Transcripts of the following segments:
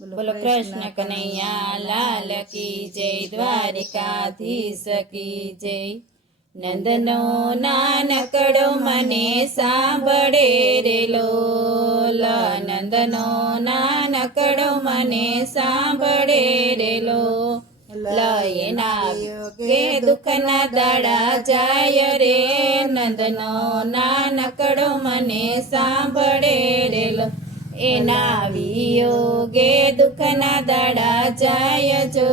બોલો કૃષ્ણ કનૈયા લાલ કી જય, દ્વારિકાધીશ કી જય। નંદનો નાનકડો મને સાંભળે રે લોલ, નંદનો નાનકડો મને સાંભળે રે લોલ। એના કે દુઃખના દાડા જાય રે, નંદનો નાનકડો મને સાંભળે રે લોલ। એના વિયોગે દુઃખના દાડા જાય જો,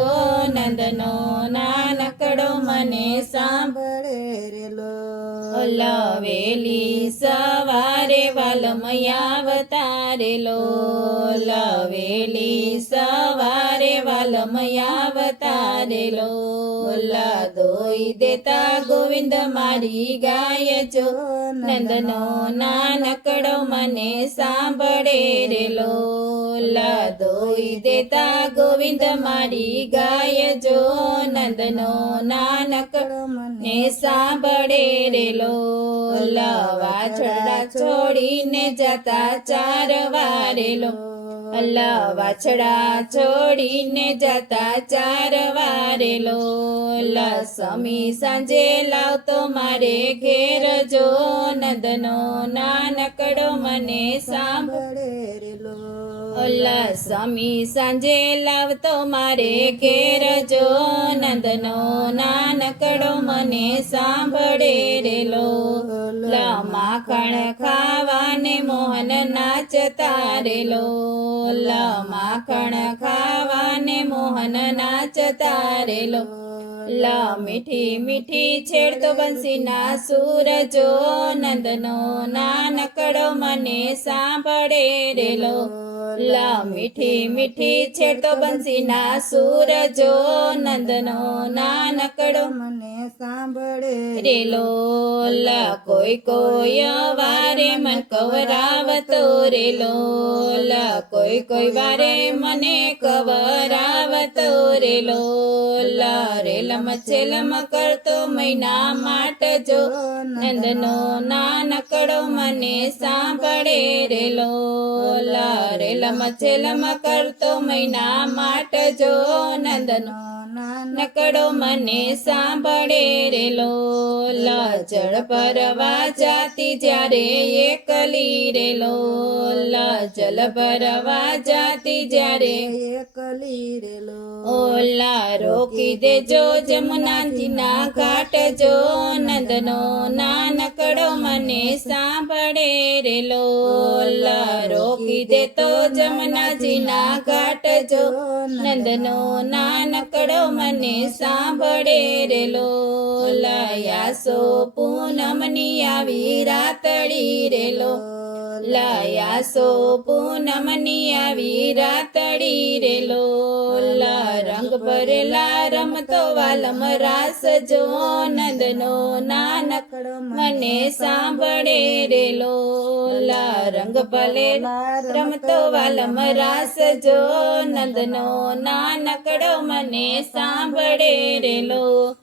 નંદનો નાનકડો મને સાંભળે રે લોલ। વેલી સવારે વાલમયા અવતારે લોલ, વેલી સવારે વાલમયા અવતારે લોલ। દોઈ દેતા ગોવિંદ મારી ગાય જો, નંદનો નાનકડો મને સાંભળે રે લોલ। દોઈ દેતા ગોવિંદ મારી ગાય જો, નંદનો નાનકડો મને સાંભળે રે લોલ। વાછડા છોડીને જતા ચારવા રે લોલ, વાછડા છોડીને જતા ચારવા રે લોલ। સમી સાંજે લાવતો મારે ઘેર જો, નંદનો નાનકડો મને સાંભળે રે લોલ। સમી સાંજે લાવતો મારે ઘેર જો, નંદનો નાનકડો મને સાંભળે રે લોલ। માખણ ખાવાને મોહન નાચતા રે લોલ, માખણ ખાવાને મોહન નાચતા રે લોલ। મીઠી મીઠી છેડતો બંસીના સૂર જો, નંદનો નાનકડો મને સાંભળે રે લોલ। મીઠી મીઠી છેડતો બંસીના સૂર જો, નંદનો નાનકડો મને સાંભળે રે લોલ। કોઈ કોઈ વારે મન કવરાવતો રે લોલ, કોઈ કોઈ વારે મને કવરાવતો રે લોલ। રેલમ છેલમ કરતો મૈના માટ જો, નંદનો નાનકડો મને સાંભળે રે લોલ। રેલમ છેલમ કરતો મૈના માટ જો, નંદનો નાનકડો મને સાંભળે રે લોલ। જળ ભરવા જાતી જ્યારે એકલી રે લોલ, જલ ભરવા જાતી જ્યારે એકલી રે લોલ। રોકી દેજો જમુનાજીના ઘાટ જો, નંદનો નાનકડો મને સાંભળે રે લોલ। રોકી દેતો જમુનાજીના ઘાટ જો, નંદનો નાનકડો મને સાંભળે રે લોલ। યાસો પૂનમની આવી રાતડી રે લોલ, યાસો પૂનમની આવી રાતડી રે લોલ। રંગ ભરેલા રમતો વાલમ રાસ જો, નંદનો નાનકડો મને સાંભળે રે લોલ। રંગ ભરેલા રમતો વાલમ રાસ જો, નંદનો નાનકડો મને સાંભળે રે લોલ।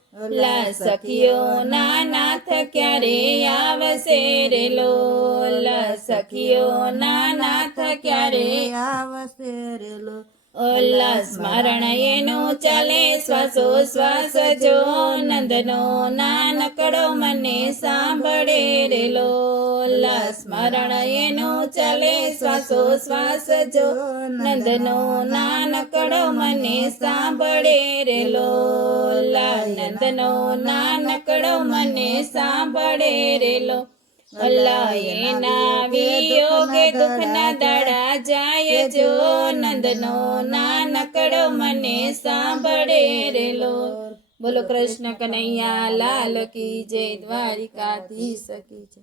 સખીઓ નાથ ક્યારે આવશે રે લોલ, સખીઓ નાથ ક્યારે આવશે રે લોલ। સ્મરણ એનું ચાલે શ્વાસો શ્વાસ જો, નંદનો નાનકડો મને સાંભળે રે લોલ। સ્મરણ એનું ચાલે શ્વાસો શ્વાસ જો, નંદનો નાનકડો મને સાંભળે રે લોલ। નંદનો નાનકડો મને સાંભળે રે લોલ। એના વિયોગે દુઃખના દાડા જાય જો, નંદનો નાનકડો મને સાંભળે રે લોલ। બોલો કૃષ્ણ કનૈયા લાલ કી જય, દ્વારિકાધીશ કી જય।